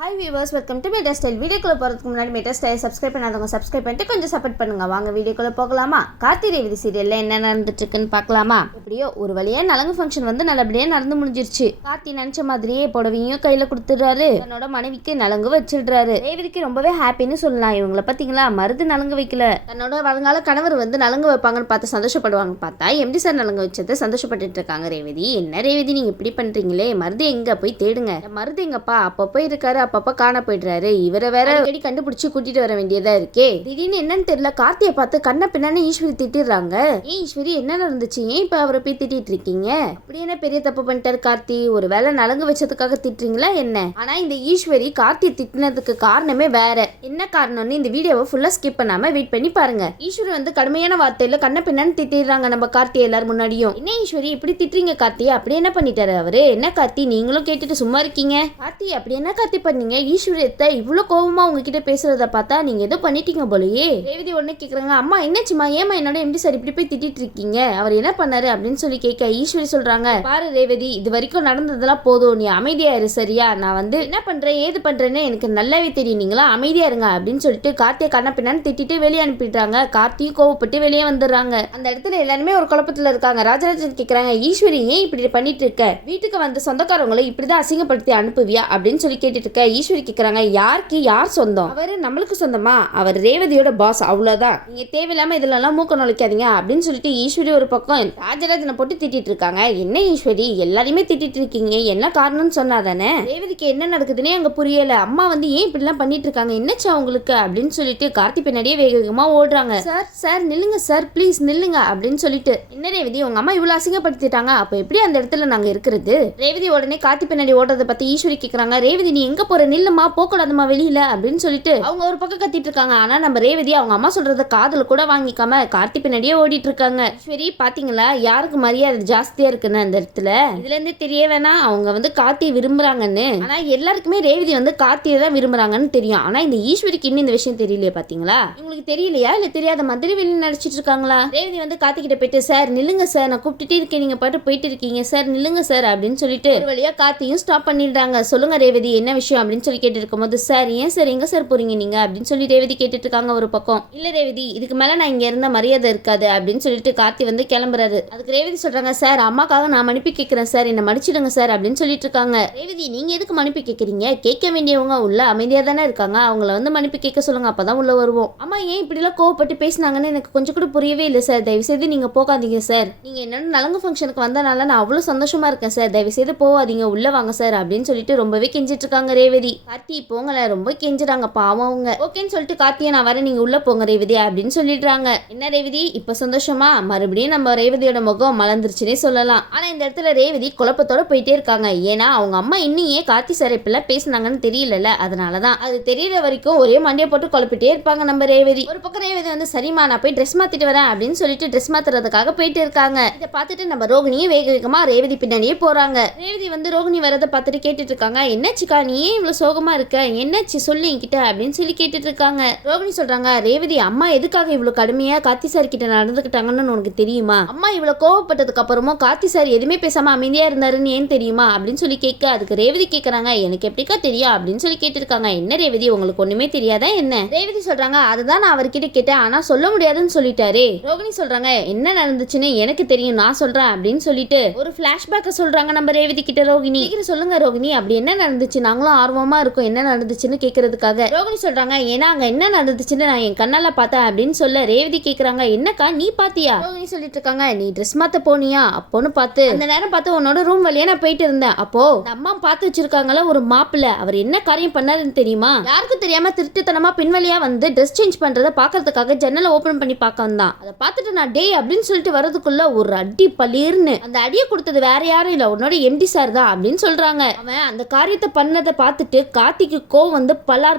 Hi viewers, welcome to meta style. வீடியோக்குள்ளே போகிறதுக்கு முன்னாடி மெட்டா ஸ்டைல் சப்ஸ்கிரைப் பண்ணாதவங்க சப்ஸ்கிரைப் பண்ணிட்டு கொஞ்சம் சப்போர்ட் பண்ணுங்க. வாங்க வீடியோக்குள்ளே போகலாமா? கார்த்தி ரேவதி சீரியலில் என்ன நடந்துட்டு இருக்குன்னு பார்க்கலாமா? எப்படியோ ஒரு வழியாக நலங்கு ஃபங்க்ஷன் வந்து நல்லபடியாக நடந்து முடிஞ்சிருச்சு. கார்த்தி நினச்ச மாதிரியே புடவையும் கையில் கொடுத்துடுறாரு. தன்னோட மனைவிக்கு நலங்கு வச்சிடுறாரு. ரேவதிக்கு ரொம்பவே ஹாப்பின்னு சொல்லலாம். இவங்களை பார்த்தீங்களா, மருது நலங்கு வைக்கல, தன்னோட வருங்கால கணவர் வந்து நலங்கு வைப்பாங்கன்னு பார்த்து சந்தோஷப்படுவாங்க. பார்த்தா எம்டி சார் நலங்கு வச்சதை சந்தோஷப்பட்டு இருக்காங்க ரேவதி. என்ன ரேவதி நீங்க இப்படி பண்றீங்களே, மருது எங்க போய் தேடுங்க. மருது எங்கப்பா அப்பப்போ இருக்காரு, அப்பப்ப காண போயிடுறாரு. இவரை வேற அடிக்கடி கண்டுபிடிச்சு கூட்டிட்டு வர வேண்டியதா இருக்கே. திடீர்னு என்னன்னு தெரியல, கார்த்தியை பார்த்து கண்ண பின்னான்னு ஈஸ்வரி திட்டிடுறாங்க. ஏன் ஈஸ்வரி என்ன நடந்துச்சு, ஏன் இப்ப அவரை போய் திட்டிட்டு இருக்கீங்க? அப்படி என்ன பெரிய தப்பு பண்ணிட்டாரு கார்த்தி? ஒரு வேலை நலங்கு வச்சதுக்காக திட்டுறீங்களா என்ன? ஆனா இந்த ஈஸ்வரி கார்த்தியை திட்டினதுக்கு காரணமே வேற. என்ன காரணம்னு இந்த வீடியோவை ஃபுல்லா ஸ்கிப் பண்ணாம வெயிட் பண்ணி பாருங்க. ஈஸ்வரி வந்து கடுமையான வார்த்தையில கண்ண பின்னான்னு திட்டிடுறாங்க நம்ம கார்த்தி எல்லாரும் முன்னாடியும். என்ன ஈஸ்வரி இப்படி திட்டுறீங்க கார்த்தி? அப்படி என்ன பண்ணிட்டாரு அவரு? என்ன கார்த்தி நீங்களும் கேட்டுட்டு சும்மா இருக்கீங்க? கார்த்தி அப்படி என்ன கார்த்தி பண்ணீங்க? ஈஸ்வரியத்தை இவ்வளவு கோபமா உங்ககிட்ட பேசுறத பார்த்தா நீங்க ஏதோ பண்ணிட்டீங்க போலயே. ரேவதி உடனே கேக்குறாங்க, அம்மா என்னாச்சுமா, ஏமா என்னோட எம்டி சார் இப்படி போய் திட்டிட்டு இருக்கீங்க? அவர் என்ன பண்ணாரு அப்படின்னு சொல்லி கேட்க ஈஸ்வரி சொல்றாங்க, பாரு ரேவதி, இது வரைக்கும் நடந்ததெல்லாம் போதும், நீ அமைதியா இரு சரியா? நான் வந்து என்ன பண்றேன் ஏது பண்றேன்னு எனக்கு நல்லாவே தெரியும், நீங்களா அமைதியா இருங்க அப்படின்னு சொல்லிட்டு கார்த்தியை கண்ண பின்னான்னு திட்டிட்டு வெளியே அனுப்பிடுறாங்க. கார்த்தியும் கோவப்பட்டு வெளியே வந்துடுறாங்க. அந்த இடத்துல எல்லாருமே ஒரு குழப்பத்துல இருக்காங்க. ராஜராஜன் கேக்குறாங்க, ஈஸ்வரி ஏன் இப்படி பண்ணிட்டு இருக்க? வீட்டுக்கு வந்த சொந்தக்காரங்களை இப்படிதான் அசிங்கப்படுத்தி அனுப்புவியா அப்படின்னு சொல்லி கேட்டுட்டு இருக்க. ஈஸ்வரி கேக்குறாங்க, யாருக்கு யார் சொந்தம்? அவரு நம்மளுக்கு சொந்தமா? அவர் ரேவதியோட பாஸ், அவ்வளவுதான். நீங்க தேவையில்லாம இதுல மூக்க நுழைக்காதீங்க அப்படின்னு சொல்லிட்டு ஈஸ்வரி ஒரு பக்கம் ராஜராஜனை போட்டு திட்டிட்டு இருக்காங்க. என்ன ஈஸ்வரி எல்லாரையுமே திட்டிட்டு இருக்கீங்க, என்ன காரணம்னு சொன்னாதானே? ரேவதிக்கு என்ன நடக்குதுன்னே அங்க புரியல. அம்மா வந்து ஏன் இப்படி எல்லாம் பண்ணிட்டு இருக்காங்க, என்னச்சு அவங்களுக்கு அப்படின்னு சொல்லிட்டு கார்த்தி பின்னாடியே வேக வேகமா ஓடுறாங்க. சார் சார் நில்லுங்க சார், ப்ளீஸ் நில்லுங்க அப்படின்னு சொல்லிட்டு. என்ன ரேவதி உங்க அம்மா இவ்வளவு அசிங்கப்படுத்திட்டாங்க, அப்ப எப்படி அந்த இடத்துல நாங்க இருக்கிறது? ரேவதி உடனே கார்த்தி பின்னாடி ஓடுறத பத்தி ஈஸ்வரி கேக்குறாங்க, ரேவதி நீ எங்க போற, நில்லுமா, போக்கூடாதுமா வெளியில அப்படின்னு சொல்லிட்டு அவங்க ஒரு பக்கம் கத்திட்டு இருக்காங்க. ஆனா நம்ம ரேவதி அவங்க அம்மா சொல்றத காதுல கூட வாங்கிக்காம கார்த்தி பின்னாடியே ஓடிட்டு இருக்காங்க. சரி பாத்தீங்களா யாருக்கு மரியாதை ஜாஸ்தியா இருக்குன்னு அந்த இடத்துல. இதுல இருந்து தெரிய வேணாம் அவங்க வந்து கார்த்தியை விரும்புறாங்கன்னு. ஆனா எல்லாருக்குமே ரேவதி வந்து கார்த்தியை தான் விரும்புறாங்கன்னு தெரியும். ஆனா இந்த ஈஸ்வரிக்கு இன்னும் இந்த விஷயம் தெரியலையே. பாத்தீங்களா, உங்களுக்கு தெரியலையா இல்ல தெரியாத மாதிரி வெளியே நடிச்சிட்டு இருக்காங்களா? ரேவதி வந்து கார்த்தி கிட்ட போயிட்டு, சார் நில்லுங்க சார், நான் கூப்பிட்டுட்டே இருக்கேன், நீங்க பாட்டு போயிட்டு இருக்கீங்க சார், நில்லுங்க சார் அப்படின்னு சொல்லிட்டு ஒரு வழியா கார்த்தியும் ஸ்டாப் பண்ணிடுறாங்க. சொல்லுங்க ரேவதி என்ன விஷயம் அப்படின்னு சொல்லி கேட்டு இருக்கும்போது, சார் ஏன் சார் எங்க சார் போறீங்க நீங்க அப்படின்னு சொல்லி ரேவதி கேட்டுட்டு இருக்காங்க ஒரு பக்கம். இல்ல ரேவதி இதுக்கு மேல நான் இங்க இருந்த மரியாதை இருக்காது அப்படின்னு சொல்லிட்டு கார்த்தி வந்து கிளம்புறாரு. அதுக்கு ரேவதி சொல்றாங்க, சார் அம்மாக்காக நான் மன்னிப்பு கேட்கிறேன் சார், என்ன மன்னிச்சிடுங்க சார் அப்படின்னு சொல்லிட்டு இருக்காங்க. ரேவதி நீங்க எதுக்கு மன்னிப்பு கேட்கறீங்க? கேட்க வேண்டியவங்க உள்ள அமைதியா தானே இருக்காங்க, அவங்கள வந்து மன்னிப்பு கேட்க சொல்லுங்க, அப்பதான் உள்ள வருவோம். அம்மா ஏன் இப்படி எல்லாம் கோவப்பட்டு பேசினாங்கன்னு எனக்கு கொஞ்சம் கூட புரியவே இல்லை சார், தயவு செய்து நீங்க போகாதீங்க சார், நீங்க என்னோட நலங்கு ஃபங்க்ஷனுக்கு வந்தனால நான் அவ்வளவு சந்தோஷமா இருக்கேன் சார், தயவு செய்து போகாதீங்க, உள்ள வாங்க சார் அப்படின்னு சொல்லிட்டு ரொம்பவே கெஞ்சிட்டு இருக்காங்க ரேவதி. கார்த்தி போங்கல, ரொம்ப கெஞ்சுறாங்க பாவம் அவங்க. ஓகேன்னு சொல்லிட்டு கார்த்தியை நான் வரேன், நீங்க உள்ள போங்க ரேவதி அப்படின்னு சொல்லிடுறாங்க. என்ன ரேவதி இப்ப சந்தோஷமா? மறுபடியும் நம்ம ரேவதியோட முகம் மலர்ந்துருச்சுன்னே சொல்லலாம். ஆனா இந்த இடத்துல ரேவதி குழப்பத்தோட போயிட்டே இருக்காங்க. ஏன்னா அவங்க அம்மா இன்னும் ஏன் கார்த்தி சார் இப்பெல்லாம் பேசினாங்கன்னு தெரியல, அதனாலதான் அது தெரியற வரைக்கும் ஒரே மண்டியை போட்டு குழப்பிட்டே இருப்பாங்க நம்ம ரேவதி. ஒரு பக்கம் ரேவதி வந்து சரிமா நான் போய் ட்ரெஸ் மாத்திட்டு வரேன் அப்படின்னு சொல்லிட்டு ட்ரெஸ் மாத்துறதுக்காக போயிட்டு இருக்காங்க. இதை பார்த்துட்டு நம்ம ரோகிணியும் வேக வேகமா ரேவதி பின்னாடியே போறாங்க. ரேவதி வந்து ரோகிணி வரதை பார்த்துட்டு கேட்டுட்டு இருக்காங்க, என்னச்சுக்கா நீ ஏன் இவ்வளவு சோகமா இருக்க, என்னாச்சு சொல்லு என்கிட்ட அப்படின்னு சொல்லி கேட்டுட்டு இருக்காங்க. ரோகிணி சொல்றாங்க, ரேவதி அம்மா எதுக்காக இவ்வளவு கடுமையா கார்த்தி சார் கிட்ட நடந்துக்கிட்டாங்கன்னு உனக்கு தெரியுமா? அம்மா இவ்வளவு கோவப்பட்டதுக்கு அப்புறமும் கார்த்தி சார் எதுவுமே பேசாம அமைதியா இருந்தாருன்னு ஏன் தெரியுமா அப்படின்னு சொல்லி கேட்க, அதுக்கு ரேவதி கேட்கறாங்க, எனக்கு எப்படிக்கா தெரியும் அப்படின்னு சொல்லி கேட்டிருக்காங்க. என்ன ரேவதி உங்களுக்கு ஒண்ணுமே தெரியாதா என்ன? ரேவதி சொல்றாங்க, அதுதான் நான் அவர்கிட்ட கேட்டேன், ஆனா சொல்ல முடியாதுன்னு சொல்லிட்டாரு. ரோகிணி சொல்றாங்க, என்ன நடந்துச்சுன்னு எனக்கு தெரியும், நான் சொல்றேன் அப்படின்னு சொல்லிட்டு ஒரு பிளாஷ்பேக்க சொல்றாங்க நம்ம ரேவதி கிட்ட. ரோகிணி சொல்லுங்க ரோகிணி, அப்படி என்ன நடந்துச்சு, நாங்களும் ஆர்வமா இருக்கும் என்ன நடந்துச்சுன்னு கேட்கறதுக்காக. ரோகிணி சொல்றாங்க, ஏன்னா அங்க என்ன நடந்துச்சுன்னு நான் என் கண்ணால பார்த்தேன் அப்படின்னு சொல்ல ரேவதி கேக்குறாங்க, என்னக்கா நீ பாத்தியா? ரோகிணி சொல்லிட்டு இருக்காங்க, நீ ட்ரெஸ் மாத்த போனியா அப்போன்னு பார்த்து அந்த நேரம் பார்த்து உன்னோட ரூம் வழியா நான் போயிட்டு இருந்தேன். அப்போ அம்மா பார்த்து வச்சிருக்காங்களா ஒரு மாப்பிள்ள, அவர் என்ன காரியம் பண்ணாருன்னு தெரியுமா? யாருக்கும் தெரியாம திருட்டுத்தனமா பின்வழியா வந்து ட்ரெஸ் சேஞ்ச் பண்றதை பாக்குறதுக்காக ஜன்னலை ஓபன் பண்ணி பார்க்க வந்தான். அதை பார்த்துட்டு நான் டே அப்படின்னு சொல்லிட்டு வரதுக்குள்ள ஒரு அடி பளிர்னு அந்த அடியை கொடுத்தது வேற யாரும் இல்ல, உன்னோட எம்டி சார் தான் அப்படின்னு சொல்றாங்க. அவன் அந்த காரியத்தை பண்ணதை பார்த்துட்டு கார்த்திக்கு கோவம் வந்து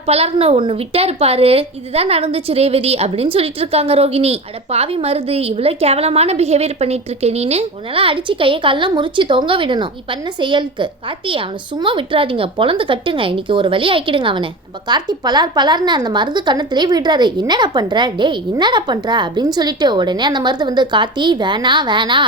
பலர்னு ஒண்ணு விட்டாரு பாரு, இதுதான் நடந்துச்சு ரேவதி அப்படின்னு சொல்லிட்டு இருக்காங்க ரோகிணி. அட பாவி மருது, இவ்வளவு கேவலமான பிஹேவியர் பண்ணிட்டு இருக்க நீனு, உன்னெல்லாம் அடிச்சு கையை காலெல்லாம் முறிச்சு தொங்க விடணும் நீ பண்ண செயலுக்கு. கார்த்தி அவனை சும்மா விட்டுறாதீங்க, பொழந்து கட்டுங்க, இன்னைக்கு ஒரு வழி ஆக்கிடுங்க அவனை. நம்ம கார்த்தி பலார்னு அந்த மருது கண்ணத்திலே விடுறாரு. என்னடா பண்ற டே, என்னடா பண்ற அப்படின்னு சொல்லிட்டு உடனே அந்த மருது வந்து கார்த்தி வேணா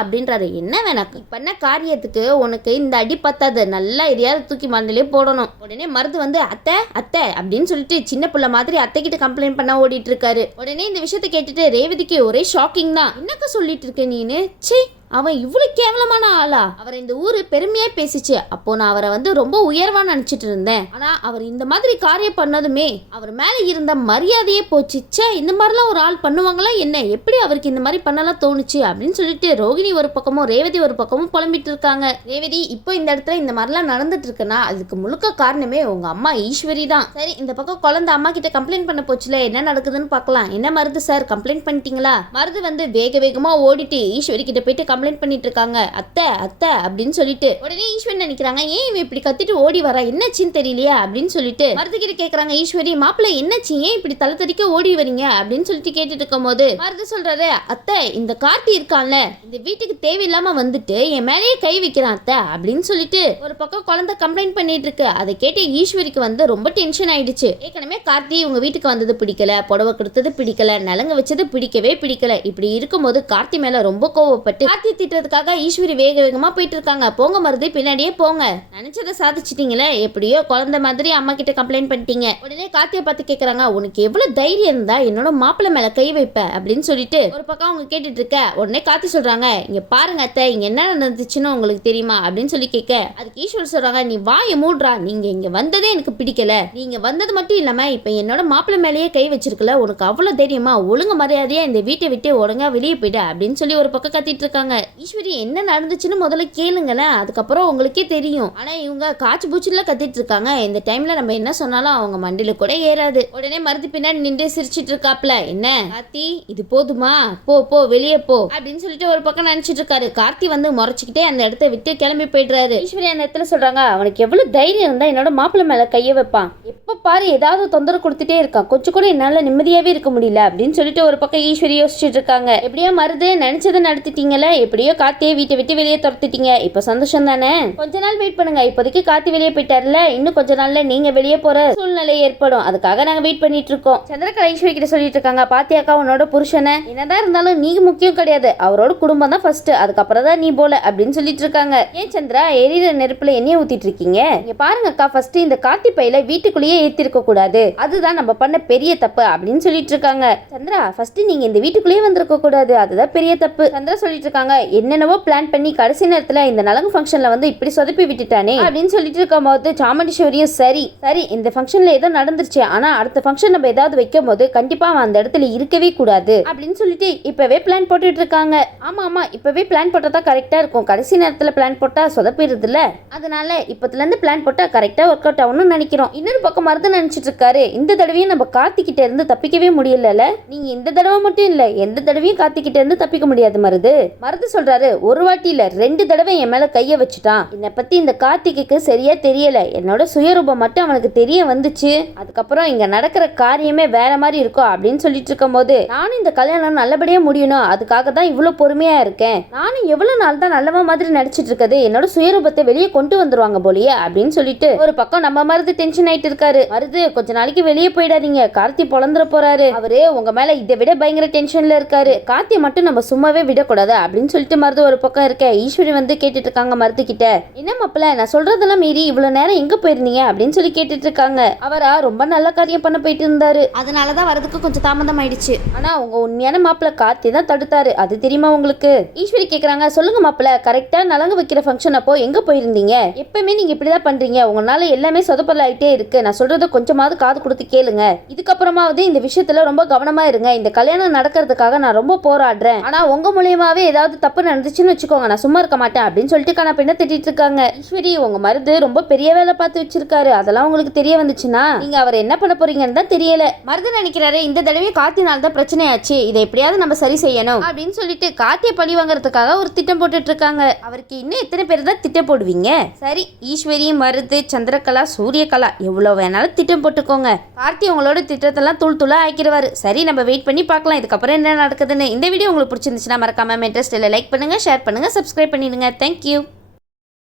அப்படின்றாரு. என்ன வேணா பண்ண காரியத்துக்கு உனக்கு இந்த அடி பத்தாது, நல்லா எதையாவது தூக்கி மண்ணிலே போடணும். உடனே உடனே மருது வந்து அத்தை அத்தை அப்படின்னு சொல்லிட்டு சின்ன புள்ள மாதிரி அத்தை கிட்ட கம்ப்ளைண்ட் பண்ண ஓடிட்டு இருக்காரு. உடனே இந்த விஷயத்தை கேட்டுட்டு ரேவதிக்கு ஒரே ஷாக்கிங் தான். என்னக்கா சொல்லிட்டு இருக்க நீனு? சே, அவன் இவ்வளவு கேவலமான ஆளா? அவர் இந்த ஊரு பெருமையா பேசிச்சு. அப்போ நான் அவரை வந்து ரொம்ப உயர்வா நினைச்சிட்டு இருந்தேன். ஆனா அவர் இந்த மாதிரி காரியம் பண்ணதுமே அவர் மேல இருந்த மரியாதையே போச்சு. சே, இந்த மாதிரிலாம் ஒரு ஆள் பண்ணுவாங்களா என்ன? எப்படி அவருக்கு இந்த மாதிரி பண்ணலாம் தோணுச்சு அப்படின்னு சொல்லிட்டு ரோகிணி ஒரு பக்கமும் ரேவதி ஒரு பக்கமும் புலம்பிட்டு இருக்காங்க. ரேவதி, இப்போ இந்த இடத்துல இந்த மாதிரிலாம் நடந்துட்டு இருக்குன்னா அதுக்கு முழுக்க காரணமே உங்க அம்மா ஈஸ்வரி தான். சரி, இந்த பக்கம் குழந்தை அம்மா கிட்ட கம்ப்ளைண்ட் பண்ண போச்சுல, என்ன நடக்குதுன்னு பார்க்கலாம். என்ன மருது சார், கம்ப்ளைண்ட் பண்ணிட்டீங்களா? மருது வந்து வேகமா ஓடிட்டு ஈஸ்வரி கிட்ட போயிட்டு கம்ப்ளைண்ட் பண்ணிட்டு இருக்காங்க. அத்தை அத்தை அப்படின்னு சொல்லிட்டு உடனே ஈஸ்வரி நினைக்கிறாங்க, ஏன் இவன் இப்படி கத்திட்டு ஓடி வரா, என்னாச்சுன்னு தெரியலையா அப்படின்னு சொல்லிட்டு மருது கிட்ட கேக்குறாங்க. ஈஸ்வரி, மாப்பிள்ள என்னாச்சு, ஏன் இப்படி தலை தறிக்க ஓடி வரீங்க அப்படின்னு சொல்லிட்டு கேட்டுட்டு இருக்கும் போது மருது சொல்றாரு, அத்தை இந்த கார்த்தி இருக்கான்ல, இந்த வீட்டுக்கு தேவையில்லாம வந்துட்டு என் மேலேயே கை வைக்கிறான் அத்தை அப்படின்னு சொல்லிட்டு ஒரு பக்கம் குழந்தை கம்ப்ளைண்ட் பண்ணிட்டு இருக்கு. அதை கேட்டு ஈஸ்வரிக்கு வந்து ரொம்ப டென்ஷன் ஆயிடுச்சு. ஏற்கனவே கார்த்தி உங்க வீட்டுக்கு வந்தது பிடிக்கல, புடவை கொடுத்தது பிடிக்கல, நலங்க வச்சது பிடிக்கவே பிடிக்கல. இப்படி இருக்கும்போது கார்த்தி மேல ரொம்ப கோவப்பட்டு கார்த்தி திட்டத்துக்காக ஈஸ்வரி வேகமா போயிட்டு இருக்காங்க. போங்க மருது, பின்னாடியே போங்க, நினைச்சதை சாதிச்சிட்டீங்களே, எப்படியோ குழந்தை மாதிரி அம்மா கிட்ட கம்ப்ளைண்ட் பண்ணிட்டீங்க. உடனே கார்த்தியை பார்த்து கேக்குறாங்க, உனக்கு எவ்வளவு தைரியம் இருந்தா என்னோட மாப்பிள்ளை மேல கை வைப்ப அப்படின்னு சொல்லிட்டு ஒரு பக்கம் அவங்க கேட்டுட்டு இருக்க. உடனே கார்த்தி சொல்றாங்க, இங்க பாருங்க அத்தை, இங்க என்ன நடந்துச்சுன்னு உங்களுக்கு தெரியுமா அப்படின்னு சொல்லி கேட்க, அதுக்கு ஈஸ்வரி சொல்றாங்க, நீ வாயை மூடுறா, நீங்க இங்க வந்ததே எனக்கு பிடிக்கல. நீங்க வந்தது மட்டும் இல்லாம இப்ப என்னோட மாப்பிள்ளை மேலேயே கை வச்சிருக்கல, உனக்கு அவ்வளவு தைரியமா? ஒழுங்கு மரியாதையா இந்த வீட்டை விட்டு ஒழுங்கா வெளியே போயிட அப்படின்னு சொல்லி ஒரு பக்கம் கத்திட்டு இருக்காங்க. ஈஸ்வரி, என்ன நடந்துச்சுன்னு முதல்ல கேளுங்களேன், அதுக்கப்புறம் உங்களுக்கே தெரியும். ஆனா இவங்க காய்ச்சி பூச்சில கத்திட்டு இருக்காங்க. இந்த டைம்ல நம்ம என்ன சொன்னாலும் அவங்க மண்டில கூட ஏறாது. உடனே மருது பின்னாடி நின்று சிரிச்சிட்டு இருக்காப்ல, என்ன கார்த்தி இது போதுமா, போ போ வெளியே போ அப்படின்னு சொல்லிட்டு ஒரு பக்கம் நினைச்சிட்டு இருக்காரு. கார்த்தி வந்து முறைச்சிக்கிட்டே அந்த இடத்த விட்டு கிளம்பி போயிடுறாரு. ஈஸ்வரி அந்த இடத்துல சொல்றாங்க, அவனுக்கு எவ்வளவு தைரியம் இருந்தா என்னோட மாப்பிள்ளை மேல கைய வைப்பான், எப்ப பாரு ஏதாவது தொந்தரவு கொடுத்துட்டே இருக்கான், கொஞ்சம் கூட என்னால நிம்மதியாவே இருக்க முடியல அப்படின்னு சொல்லிட்டு ஒரு பக்கம் ஈஸ்வரி யோசிச்சுட்டு இருக்காங்க. எப்படியோ மருது நினைச்சதை நடத்திட்டீங்கல்ல, எப்படியோ கார்த்தியை வீட்டை விட்டு வெளியே துரத்திட்டீங்க, இப்ப சந்தோஷம் தானே? கொஞ்ச நாள் வெயிட் பண்ணுங்க, இப்போதைக்கு கார்த்தி வெளியே போயிட்டாருல, இன்னும் கொஞ்ச நாள்ல நீங்க வெளியே போற சூழ்நிலை ஏற்படும், அதுக்காக நாங்க வெயிட் பண்ணிட்டு இருக்கோம். சந்திரகலா ஈஸ்வரி கிட்ட சொல்லிட்டு இருக்காங்க, பாத்தியாக்கா உன்னோட புருஷனை, என்னதான் இருந்தாலும் நீங்க முக்கியம் கிடையாது, அவரோட குடும்பம் தான் ஃபர்ஸ்ட், அதுக்கப்புறம் தான் நீ போல அப்படின்னு சொல்லிட்டு இருக்காங்க. ஏன் சந்திரா, எரியிற நெருப்புல எண்ணெய் ஊத்திட்டு இருக்கீங்க? இங்க பாருங்கக்கா, ஃபர்ஸ்ட் இந்த கார்த்தி பையில வீட்டுக்குள்ளேயே ஏத்தி இருக்க கூடாது, அதுதான் நம்ம பண்ண பெரிய தப்பு அப்படின்னு சொல்லிட்டு இருக்காங்க. சந்திரா, ஃபர்ஸ்ட் நீங்க இந்த வீட்டுக்குள்ளேயே வந்திருக்க கூடாது, அதுதான் பெரிய தப்பு. சந்திரா சொல்லிட்டு இருக்காங்க, என்னென்னவோ பிளான் பண்ணி கடைசி நேரத்துல இந்த நலங்கு ஃபங்க்ஷன்ல வந்து இப்படி சொதப்பி விட்டுட்டானே அப்படின்னு சொல்லிட்டு இருக்கும் போது சாமுண்டீஸ்வரியும் சரி சரி இந்த ஃபங்க்ஷன்ல ஏதோ நடந்துருச்சு, ஆனா அடுத்த ஃபங்க்ஷன் நம்ம ஏதாவது வைக்கும் போது கண்டிப்பா அவன் அந்த இடத்துல இருக்கவே கூடாது அப்படின்னு சொல்லிட்டு இப்பவே பிளான் போட்டுட்டு இருக்காங்க. ஆமா ஆமா, இப்பவே பிளான் போட்டா கரெக்டா இருக்கும், கடைசி நேரத்துல பிளான் போட்டா சொதப்பிடுது இல்ல, அதனால இப்பத்துல இருந்து பிளான் போட்டா கரெக்டா ஒர்க் அவுட் ஆகும்னு நினைக்கிறோம். இன்னொரு பக்கம் மருது நினைச்சிட்டு இருக்காரு, இந்த தடவையும் நம்ம கார்த்திகிட்ட இருந்து தப்பிக்கவே முடியல, நீங்க இந்த தடவை மட்டும் இல்ல எந்த தடவையும் கார்த்திகிட்ட இருந்து தப்பிக்க முடியாது மருது. மருது சொல்றாரு, ஒரு வாட்டி இல்ல 2 தடவை என் மேல கைய வச்சுட்டான், என்னை பத்தி இந்த கார்த்திக்கு சரியா தெரியல, என்னோட சுயரூபம் மட்டும் அவனுக்கு தெரிய வந்துச்சு, அதுக்கப்புறம் இங்க நடக்கிற காரியமே வேற மாதிரி இருக்கும் அப்படின்னு சொல்லிட்டு இருக்கும் போது நானும் இந்த கல்யாணம் நல்லபடியா முடியணும், அதுக்காக தான் இவ்வளவு பொறுமையா இருக்கேன், நானும் எவ்வளவு நாள் தான் நல்லவ மாதிரி நடிச்சிட்டு இருக்குது, என்னோட சுயரூபத்தை வெளியே கொண்டு வந்துருவாங்க போலியே அப்படின்னு சொல்லிட்டு ஒரு பக்கம் நம்ம மருது டென்ஷன் ஆயிட்டு இருக்காரு. மருது, கொஞ்ச நாளைக்கு வெளியே போயிடாதீங்க, கார்த்தி பொழந்துற போறாரு, அவரு உங்க மேல இதை விட பயங்கர டென்ஷன்ல இருக்காரு, கார்த்தியை மட்டும் நம்ம சும்மாவே விடக்கூடாது அப்படின்னு சொல்லிட்டு மருது ஒரு பக்கம் இருக்க. ஈஸ்வரி வந்து கேட்டுட்டு இருக்காங்க மருது கிட்ட, என்ன மாப்பிள்ள நான் சொல்றதெல்லாம் மீறி இவ்வளவு நேரம் எங்க போயிருந்தீங்க அப்படின்னு சொல்லி கேட்டுட்டு இருக்காங்க. அவரா ரொம்ப நல்ல காரியம் பண்ண போயிட்டு இருந்தாரு, அதனாலதான் வரதுக்கு கொஞ்சம் தாமதம் ஆயிடுச்சு, ஆனா உங்க உண்மையான மாப்பிள்ள கார்த்தி தான் தடுத்தாரு, அது தெரியுமா உங்களுக்கு? ஈஸ்வரி கேக்குறாங்க, சொல்லுங்க மாப்பிள்ள, கரெக்டா நலங்கு வைக்கிற ஃபங்க்ஷன் அப்போ எங்க போயிருந்தீங்க? எப்பவுமே நீங்க இப்படிதான் பண்றீங்க, உங்களால எல்லாமே சொதப்பல் ஆயிட்டே இருக்கு, நான் சொல்றத கொஞ்சமாவது காது கொடுத்து கேளுங்க, இதுக்கப்புறமாவது இந்த விஷயத்துல ரொம்ப கவனமா இருங்க, இந்த கல்யாணம் நடக்கிறதுக்காக நான் ரொம்ப போராடுறேன், ஆனா உங்க மூலியமாவே ஏதாவது தப்பு நடந்துச்சுன்னு வச்சுக்கோங்க, நான் சும்மா இருக்க மாட்டேன் அப்படின்னு சொல்லிட்டு கண்ணா பின்ன திட்டிட்டு இருக்காங்க. ஈஸ்வரி, உங்க மருது ரொம்ப பெரிய வேலை பார்த்து வச்சிருக்காரு, அதெல்லாம் உங்களுக்கு தெரிய வந்துச்சுன்னா நீங்க அவர் என்ன பண்ண போறீங்கன்னு தான் தெரியல. மருது நினைக்கிறாரு, இந்த தடவை கார்த்தினால தான் பிரச்சனையாச்சு, இதை எப்படியாவது நம்ம சரி செய்யணும் அப்படின்னு சொல்லிட்டு கார்த்தியை பழி வாங்குறதுக்காக ஒரு திட்டம் போட்டுட்டு இருக்காங்க. அவருக்கு இன்னும் எத்தனை பேர் தான் திட்டம் போடுவீங்க? சரி, ஈஸ்வரி, மருது, சந்திரகலா, சூரியகலா எவ்வளவு வேணாலும் திட்டம் போட்டுக்கோங்க, கார்த்தி உங்களோட திட்டத்தெல்லாம் தூள் தூளா ஆக்கிடுவாரு. சரி, நம்ம வெயிட் பண்ணி பார்க்கலாம் இதுக்கப்புறம் என்ன நடக்குதுன்னு. இந்த வீடியோ உங்களுக்கு பிடிச்சிருந்துச்சுன்னா மறக்காம இன்ட்ரெஸ்ட் லைக் பண்ணுங்க, ஷேர் பண்ணுங்க, சப்ஸ்கிரைப் பண்ணிடுங்க. தேங்க்யூ.